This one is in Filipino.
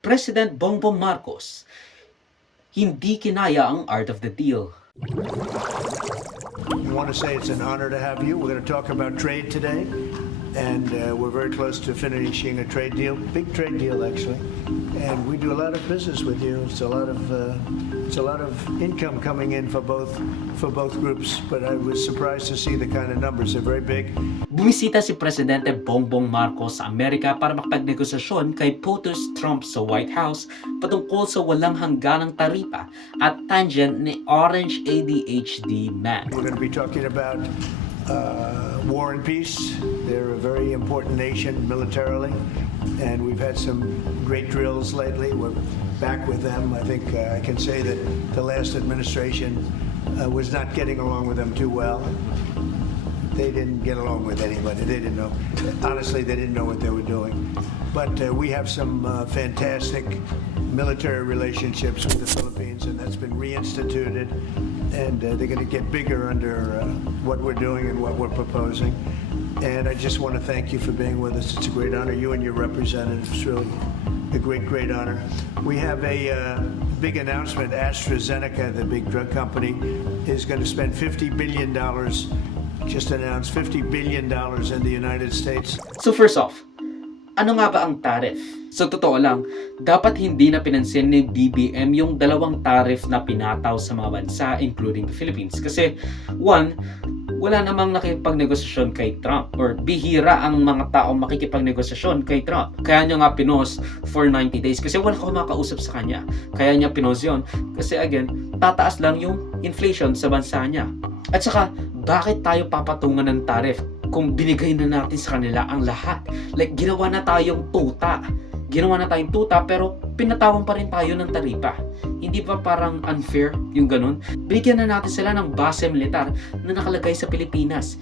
President Bongbong Marcos, hindi kinaya ang art of the deal. I want to say it's an honor to have you. We're going to talk about trade today, and we're very close to finishing a trade deal, big trade deal actually. And we do a lot of business with you. It's a lot of income coming in for both groups. But I was surprised to see the kind of numbers. They're very big. Bumisita si Presidente Bongbong Marcos sa Amerika para makipagnegosasyon kay POTUS Trump sa White House patungkol sa walang hangganang taripa at tangent ni Orange ADHD man. We're going to be talking about war and peace. They're a very important nation militarily, and we've had some great drills lately. We're back with them. I think I can say that the last administration was not getting along with them too well. They didn't get along with anybody. They didn't know. Honestly, they didn't know what they were doing. But we have some fantastic military relationships with the Philippines, and that's been reinstituted. And they're going to get bigger under what we're doing and what we're proposing. And I just want to thank you for being with us. It's a great honor. You and your representatives, really a great honor. We have a big announcement. AstraZeneca, the big drug company, is going to spend $50 billion. Just announced $50 billion in the United States. So first off, ano nga ba ang tariff? So totoo lang, dapat hindi na pinansin ni BBM yung dalawang tariff na pinataw sa mga bansa including the Philippines. Kasi one, wala namang nakikipagnegosasyon kay Trump or bihira ang mga taong makikipagnegosasyon kay Trump. Kaya niya nga pinost for 90 days kasi wala ko makausap sa kanya. Kaya niya pinost yun kasi again, tataas lang yung inflation sa bansa niya. At saka, bakit tayo papatungan ng tariff kung binigay na natin sa kanila ang lahat? Like, ginawa na tayong tuta. Pero pinatawan pa rin tayo ng taripa. Hindi ba parang unfair yung ganun? Bigyan na natin sila ng base militar na nakalagay sa Pilipinas.